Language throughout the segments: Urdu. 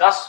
10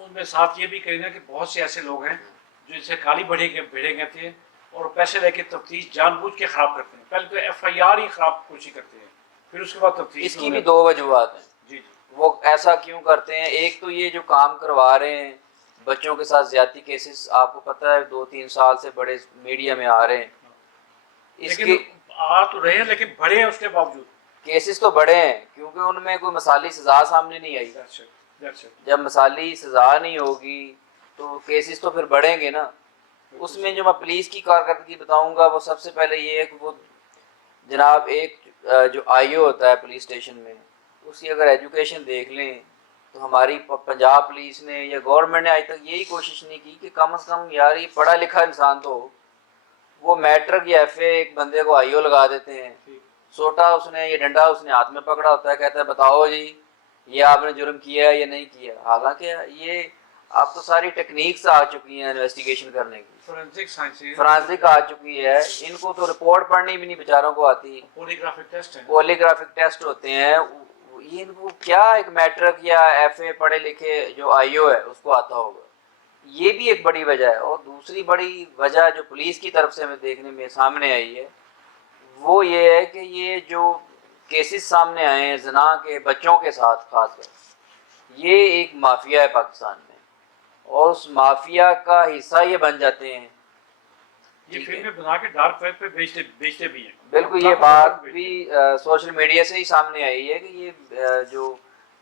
ان میں ساتھ یہ بھی کہیں گے کہ بہت سے ایسے لوگ ہیں جو ان سے کالی بھیڑے گئے تھے اور پیسے لے کے تفتیش جان بوجھ کے خراب کرتے ہیں. پہلے تو ایف آئی آر ہی خراب کوشش کرتے ہیں, پھر اس کے بعد تفتیش. اس کی بھی دو وجوہات ہیں. جی جی. وہ ایسا کیوں کرتے ہیں؟ ایک تو یہ جو کام کروا رہے ہیں بچوں کے ساتھ زیادتی کیسز آپ کو پتہ ہے 2-3 سال سے بڑے میڈیا میں آ رہے ہیں. اس لیکن کے آ تو رہے ہیں لیکن بڑے ہیں اس کے باوجود. کیسز تو بڑے ہیں کیونکہ ان میں کوئی مثالی سزا سامنے نہیں آئی. جب مثالی سزا نہیں ہوگی تو کیسز تو پھر بڑھیں گے نا. اس میں جو میں پولیس کی کارکردگی بتاؤں گا وہ سب سے پہلے یہ ہے کہ وہ جناب ایک جو آئی او ہوتا ہے پولیس اسٹیشن میں اس کی اگر ایجوکیشن دیکھ لیں تو ہماری پنجاب پولیس نے یا گورنمنٹ نے آج تک یہی کوشش نہیں کی کہ کم از کم یار یہ پڑھا لکھا انسان تو ہو. وہ میٹرک یا ایف اے ایک بندے کو آئی او لگا دیتے ہیں, سوٹا اس نے یہ ڈنڈا اس نے ہاتھ میں پکڑا ہوتا ہے, کہتا ہے بتاؤ جی یہ آپ نے جرم کیا ہے یا نہیں کیا. حالانکہ یہ اب تو ساری ٹیکنیکس آ چکی ہیں انویسٹیگیشن کرنے کی, فرانسک آ چکی ہے. ان کو تو رپورٹ پڑھنی بھی نہیں بیچاروں کو آتی. پولیگرافک ٹیسٹ ہوتے ہیں. یہ ان کو کیا ایک میٹرک یا ایف اے پڑھے لکھے جو آئی او ہے اس کو آتا ہوگا. یہ بھی ایک بڑی وجہ ہے. اور دوسری بڑی وجہ جو پولیس کی طرف سے ہمیں دیکھنے میں سامنے آئی ہے وہ یہ ہے کہ یہ جو کیسز سامنے آئے ہیں زنا کے بچوں کے ساتھ خاص کر, یہ ایک مافیا ہے پاکستان میں اور اس مافیا کا حصہ یہ بن جاتے ہیں. یہ فلمیں بنا کے ڈارک ویب پہ بیچتے بھی ہیں. بالکل یہ بات بھی سوشل میڈیا سے ہی سامنے آئی ہے کہ یہ جو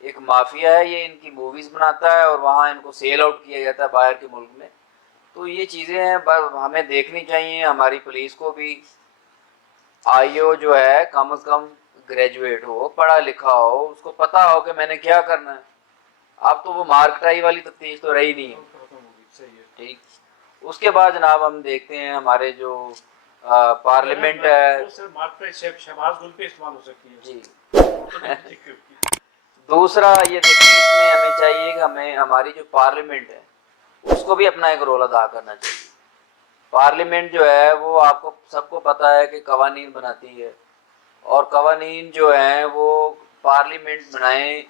ایک مافیا ہے یہ ان کی موویز بناتا ہے اور وہاں ان کو سیل آؤٹ کیا جاتا ہے باہر کے ملک میں. تو یہ چیزیں ہیں ہمیں دیکھنی چاہیے. ہماری پولیس کو بھی آئی او جو ہے کم از کم گریجویٹ ہو, پڑھا لکھا ہو, اس کو پتہ ہو کہ میں نے کیا کرنا ہے. اب تو وہ مارکٹائی والی تفتیش تو رہی نہیں ہے. ٹھیک. اس کے بعد جناب ہم دیکھتے ہیں ہمارے جو پارلیمنٹ ہے جی. دوسرا یہ دیکھیں اس میں ہمیں چاہیے کہ ہمیں ہماری جو پارلیمنٹ ہے اس کو بھی اپنا ایک رول ادا کرنا چاہیے. پارلیمنٹ جو ہے وہ آپ کو سب کو پتہ ہے کہ قوانین بناتی ہے اور قوانین جو ہیں وہ پارلیمنٹ بنائیں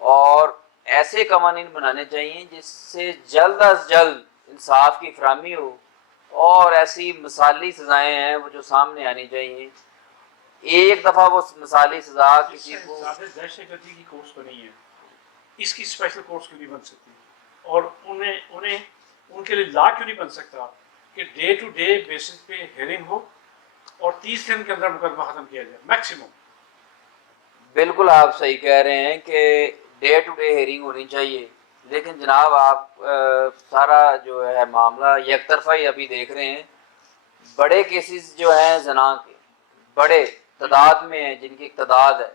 اور ایسے قوانین بنانے چاہیے جس سے جلد از جلد انصاف کی فراہمی ہو اور ایسی مثالی سزائیں ہیں وہ جو سامنے آنی چاہیے. ایک دفعہ وہ مثالی سزا کسی کو دہشت گردی کی کورس بنی ہے اس کی اسپیشل کورس کیوں نہیں بن سکتی اور انہیں ان کے لیے لا کیوں نہیں بن سکتا کہ ڈے ٹو ڈے بیسس پہ ہیئرنگ ہو اور 30 دن کے اندر مقدمہ ختم کیا جائے میکسیمم. بالکل آپ صحیح کہہ رہے ہیں کہ ڈے ٹو ڈے ہیئرنگ ہونی چاہیے. لیکن جناب آپ سارا جو ہے معاملہ یک طرفہ ہی ابھی دیکھ رہے ہیں. بڑے کیسز جو ہیں زنا کے بڑے تعداد میں ہیں جن کی ایک تعداد ہے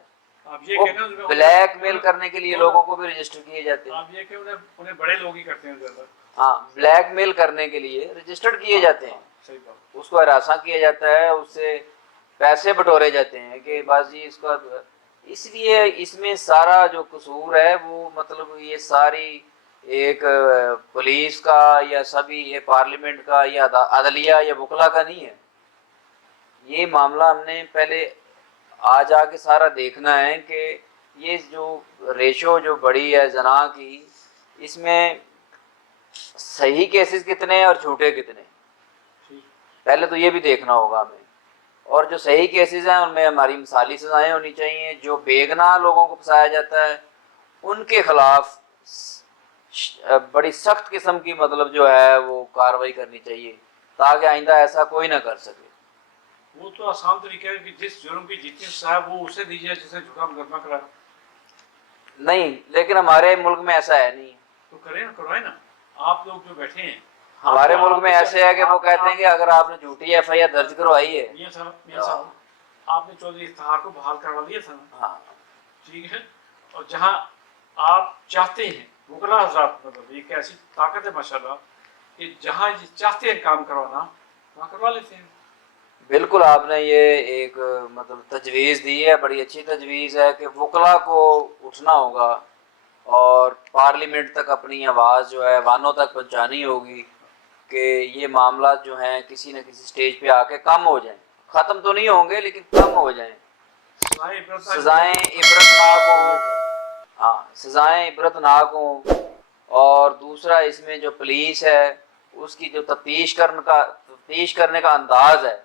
وہ بلیک میل کرنے کے لیے لوگوں کو بھی رجسٹر کیے جاتے ہیں. آپ یہ کہ انہیں بڑے لوگ ہی کرتے ہیں زیادہ. ہاں بلیک میل کرنے کے لیے رجسٹرڈ کیے جاتے ہیں. صحیح بات. اس کو ہراساں کیا جاتا ہے, اس سے پیسے بٹورے جاتے ہیں کہ بازی اس کا. اس لیے اس میں سارا جو قصور ہے وہ مطلب یہ ساری ایک پولیس کا یا سبھی یہ پارلیمنٹ کا یا عدلیہ یا وکلا کا نہیں ہے. یہ معاملہ ہم نے پہلے آ جا کے سارا دیکھنا ہے کہ یہ جو ریشو جو بڑی ہے زنا کی اس میں صحیح کیسز کتنے ہیں اور جھوٹے کتنے ہیں پہلے تو یہ بھی دیکھنا ہوگا ہمیں. اور جو صحیح کیسز ہیں ان میں ہماری مثالی سزائیں ہونی چاہیے. جو بے گناہ لوگوں کو پھنسایا جاتا ہے ان کے خلاف بڑی سخت قسم کی مطلب جو ہے وہ کارروائی کرنی چاہیے تاکہ آئندہ ایسا کوئی نہ کر سکے. وہ تو آسان طریقہ ہے کہ جس جرم کی جتنی سزا ہے وہ اسے دیجیے جسے جھوٹا مقدمہ کرا. نہیں لیکن ہمارے ملک میں ایسا ہے نہیں. تو کریں نا, کروائیں نا. آپ لوگ جو بیٹھے ہیں ہمارے ملک میں ایسے ہے کہ وہ کہتے ہیں کہ اگر آپ نے جھوٹی ایف آئی آر درج کروائی ہے میاں صاحب آپ نے چودھری افتخار کو بحال کروا دیا تھا نا. ہاں ٹھیک ہے. اور جہاں آپ چاہتے ہیں وکلا حضرات مطلب ایک ایسی طاقت ہے ماشاءاللہ کہ جہاں چاہتے ہیں کام کروانا وہاں کروا لیتے ہیں. بالکل آپ نے یہ ایک مطلب تجویز دی ہے, بڑی اچھی تجویز ہے کہ وکلا کو اٹھنا ہوگا اور پارلیمنٹ تک اپنی آواز جو ہے وانوں تک پہنچانی ہوگی کہ یہ معاملات جو ہیں کسی نہ کسی سٹیج پہ آ کے کم ہو جائیں. ختم تو نہیں ہوں گے لیکن کم ہو جائیں. سزائیں عبرتناک ہوں. ہاں سزائیں عبرتناک ہوں اور دوسرا اس میں جو پولیس ہے اس کی جو تفتیش کرنے کا انداز ہے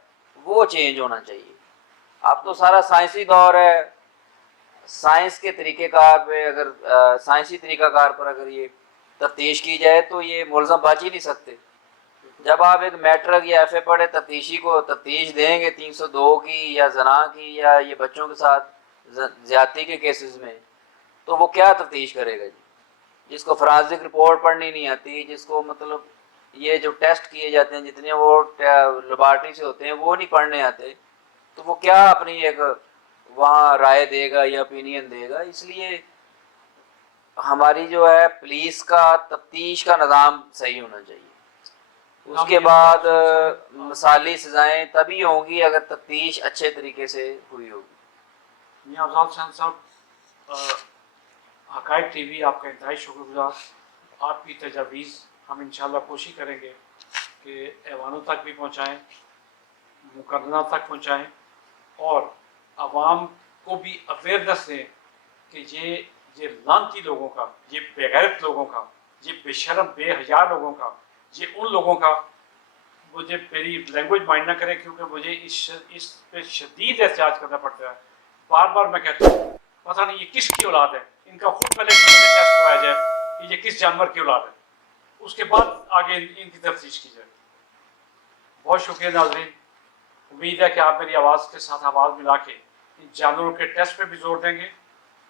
وہ چینج ہونا چاہیے. اب تو سارا سائنسی دور ہے، سائنس کے طریقہ کار پہ اگر سائنسی طریقہ کار پر اگر یہ تفتیش کی جائے تو یہ ملزم بچ ہی نہیں سکتے. جب آپ ایک میٹرک یا ایف اے پڑھے تفتیشی کو تفتیش دیں گے 302 کی یا زنا کی یا یہ بچوں کے ساتھ زیادتی کے کیسز میں، تو وہ کیا تفتیش کرے گا جی؟ جس کو فرانسک رپورٹ پڑھنی نہیں آتی، جس کو مطلب یہ جو ٹیسٹ کیے جاتے ہیں جتنے وہ لیبارٹری سے ہوتے ہیں وہ نہیں پڑھنے آتے، تو وہ کیا اپنی ایک وہاں رائے دے گا یا اوپینین دے گا؟ اس لیے ہماری جو ہے پولیس کا تفتیش کا نظام صحیح ہونا چاہیے. اس کے بعد مثالی سزائیں تبھی ہوں گی اگر تفتیش اچھے طریقے سے ہوئی ہوگی. میاں افضال حسین صاحب، حقائق ٹی وی آپ کا انتہائی شکر گزار. آپ کی تجاویز ہم انشاءاللہ کوشش کریں گے کہ ایوانوں تک بھی پہنچائیں، مقررہ تک پہنچائیں، اور عوام کو بھی اویئرنیس دیں کہ یہ لانتی لوگوں کا، یہ بے غیرت لوگوں کا، یہ بے شرم بے حیا لوگوں کا، یہ ان لوگوں کا، مجھے میری لینگویج مائنڈ نہ کرے کیونکہ مجھے اس پہ شدید احتجاج کرنا پڑتا ہے. بار بار میں کہتا ہوں پتہ نہیں یہ کس کی اولاد ہے، ان کا خود پہلے ٹیسٹ کرایا جائے کہ یہ کس جانور کی اولاد ہے، اس کے بعد آگے ان کی تفتیش کی جائے. بہت شکریہ ناظرین. امید ہے کہ آپ میری آواز کے ساتھ آواز ملا کے ان جانوروں کے ٹیسٹ پہ بھی زور دیں گے،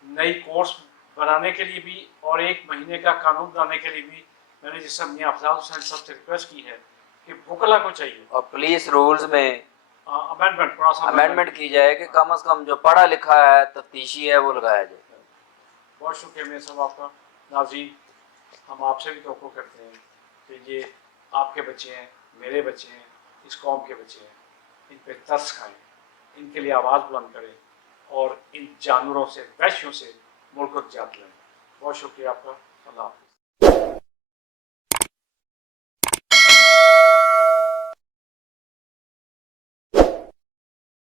نئی کورس بنانے کے لیے بھی، اور 1 مہینے کا قانون بنانے کے لیے بھی. میں نے جس سے میاں افضال حسین صاحب سے ریکویسٹ کی ہے کہ وکلا کو چاہیے اور پولیس رولز میں امینڈمنٹ، تھوڑا سا امینڈمنٹ کی جائے کہ کم از کم جو پڑھا لکھا ہے تفتیشی ہے وہ لگایا جائے. بہت شکریہ میرے صاحب آپ کا. ناظرین، ہم آپ سے بھی توقع کرتے ہیں کہ یہ آپ کے بچے ہیں، میرے بچے ہیں، اس قوم کے بچے ہیں، ان پہ ترس کھائیں، ان کے لیے آواز بلند کریں اور ان جانوروں سے، وحشیوں سے ملک کو نجات دلائیں. بہت شکریہ آپ کا. اللہ حافظ.